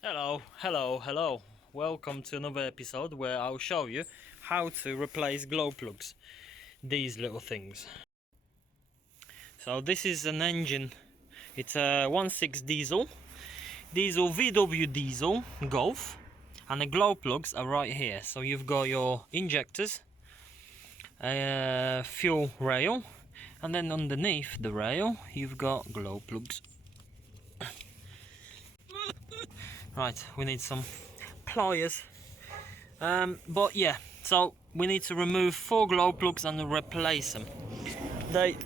Hello. Welcome to another episode where I'll show you how to replace glow plugs. These little things. So this is an engine. It's a 1.6 diesel VW diesel Golf, and the glow plugs are right here. So you've got your injectors, fuel rail, and then underneath the rail you've got glow plugs. Right, we need some pliers. But yeah, so we need to remove 4 glow plugs and replace them. They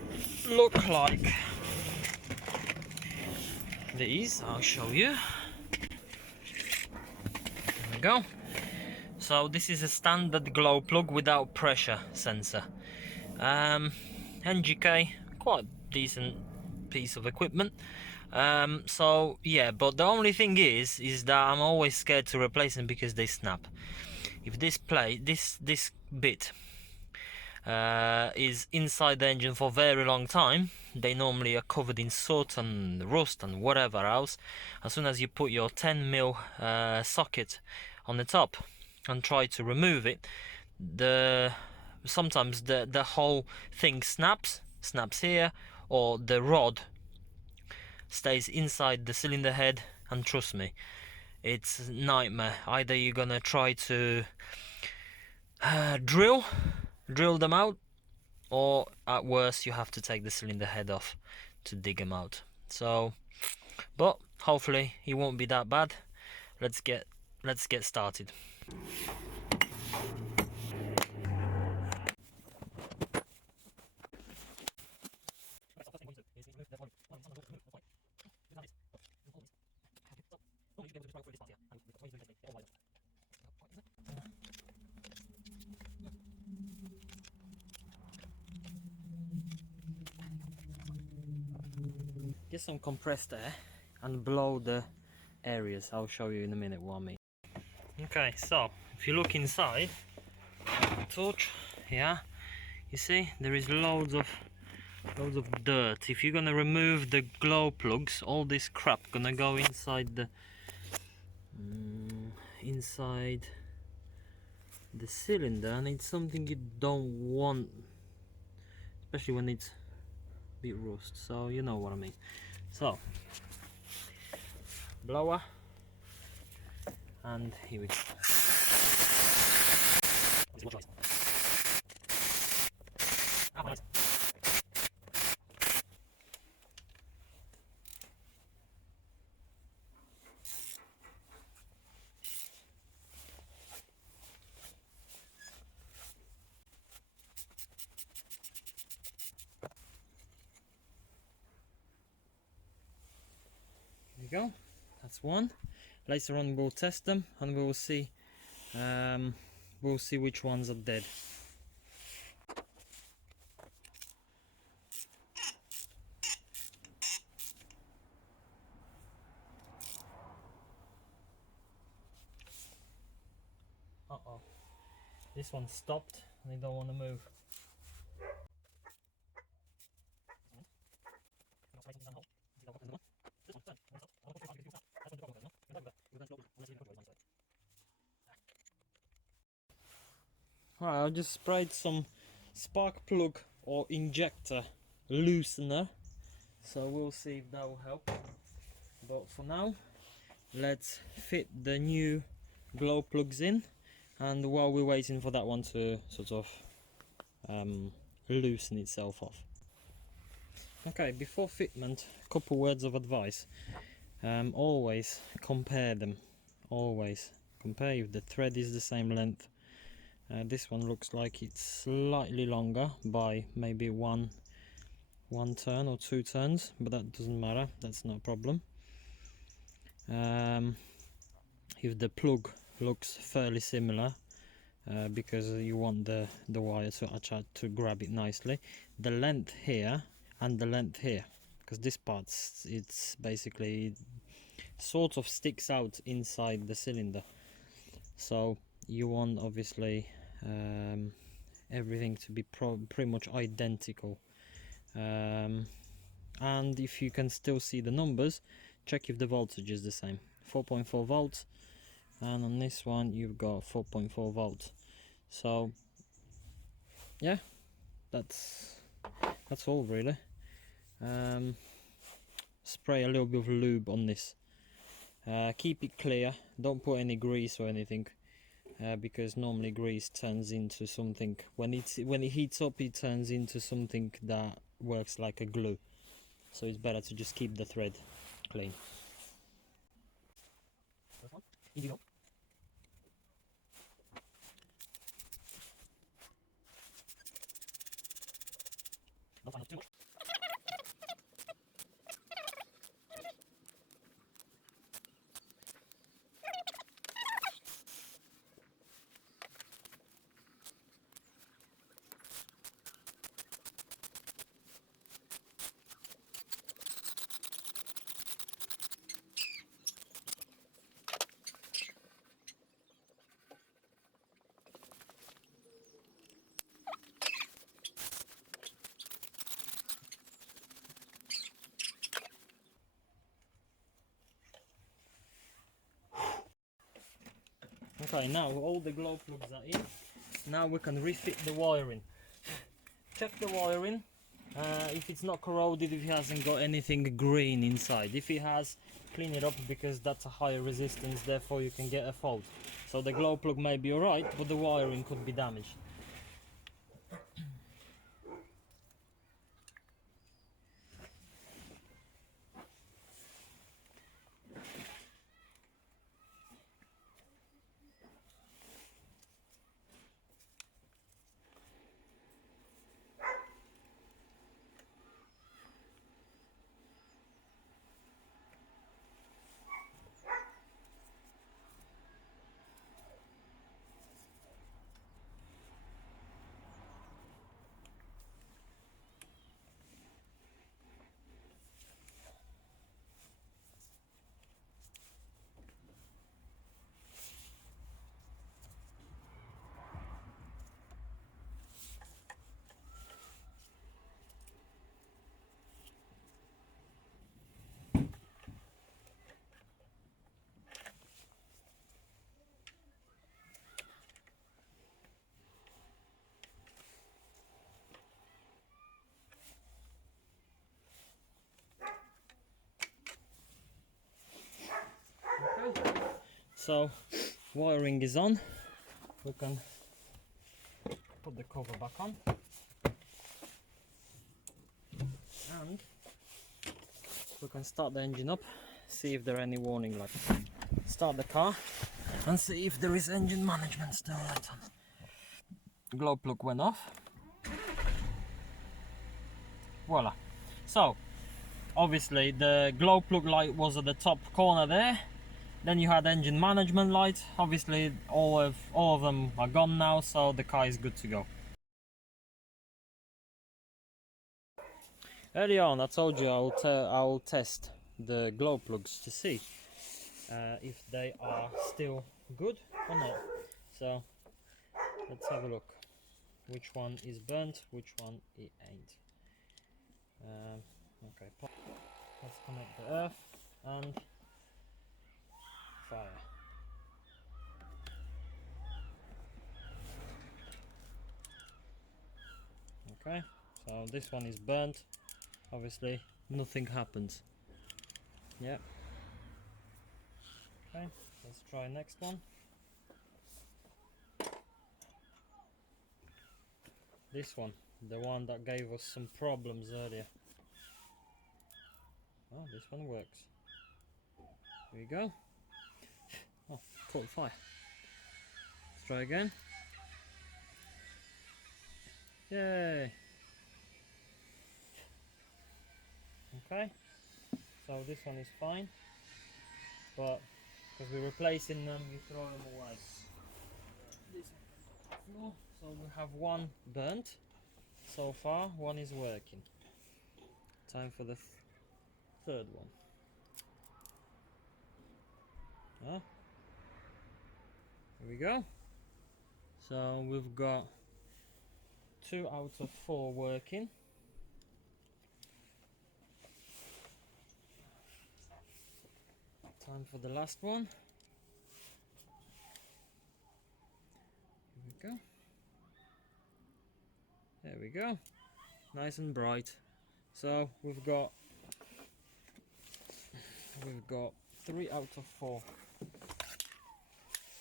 look like these. I'll show you. There we go. So this is a standard glow plug without pressure sensor. NGK, quite decent piece of equipment. So yeah, but the only thing is that I'm always scared to replace them because they snap. If this bit is inside the engine for a very long time, they normally are covered in soot and rust and whatever else. As soon as you put your 10mm socket on the top and try to remove it, sometimes the whole thing snaps here, or the rod stays inside the cylinder head, and trust me, it's a nightmare. Either you're gonna try to drill them out, or at worst you have to take the cylinder head off to dig them out. So, but hopefully it won't be that bad. Let's get started. Get some compressed air and blow the areas. I'll show you in a minute what I mean. Okay, so if you look inside, torch, yeah, you see there is loads of dirt. If you're gonna remove the glow plugs, all this crap gonna go inside the cylinder, and it's something you don't want, especially when it's a bit rust. So you know what I mean. So blower, and here we go. There you go. That's one. Later on we'll test them and we'll see which ones are dead. Uh-oh. This one stopped and they don't want to move. Right, I just sprayed some spark plug or injector loosener, so we'll see if that will help. But for now, let's fit the new glow plugs in, and while we're waiting for that one to sort of loosen itself off. Okay, before fitment, a couple words of advice. Always compare them. Always compare if the thread is the same length. This one looks like it's slightly longer by maybe one turn or 2 turns, but that doesn't matter, that's not a problem. If the plug looks fairly similar, because you want the wire to grab it nicely, the length here and the length here, because this part, it's basically sort of sticks out inside the cylinder, so you want obviously everything to be pretty much identical. And if you can still see the numbers, check if the voltage is the same. 4.4 volts, and on this one you've got 4.4 volts. So yeah, that's all really. Spray a little bit of lube on this. Keep it clear, don't put any grease or anything, because normally grease turns into something, when it heats up, it turns into something that works like a glue. So it's better to just keep the thread clean. Okay, now all the glow plugs are in. Now we can refit the wiring. Check the wiring. If it's not corroded, if it hasn't got anything green inside. If it has, clean it up, because that's a higher resistance, therefore you can get a fault. So the glow plug may be alright, but the wiring could be damaged. Okay. So wiring is on. We can put the cover back on, and we can start the engine up, see if there are any warning lights. Start the car and see if there is engine management still light on. Glow plug went off. Voila. So obviously the glow plug light was at the top corner there. Then you had engine management light. Obviously all of them are gone now, so the car is good to go. Earlier on I told you I'll test the glow plugs to see if they are still good or not. So let's have a look. Which one is burnt, which one it ain't. Okay, let's connect the earth and fire. Okay, so this one is burnt. Obviously nothing happens. Yeah. Okay, let's try next one. This one, the one that gave us some problems earlier. Oh, this one works. Here we go. Oh, caught fire. Let's try again. Yay! Okay, so this one is fine, but because we're replacing them, we throw them away. This one, so we have one burnt so far, one is working. Time for the third one. Here we go. So we've got 2 out of 4 working. Time for the last one. Here we go. There we go. Nice and bright. So we've got 3 out of 4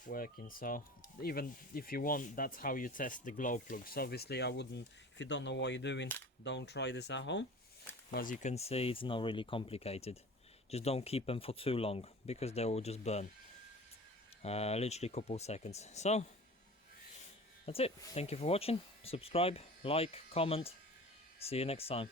working. So even if you want, that's how you test the glow plugs. Obviously I wouldn't, if you don't know what you're doing, don't try this at home. As you can see, it's not really complicated. Just don't keep them for too long because they will just burn. Literally a couple seconds. So that's it. Thank you for watching. Subscribe, like, comment. See you next time.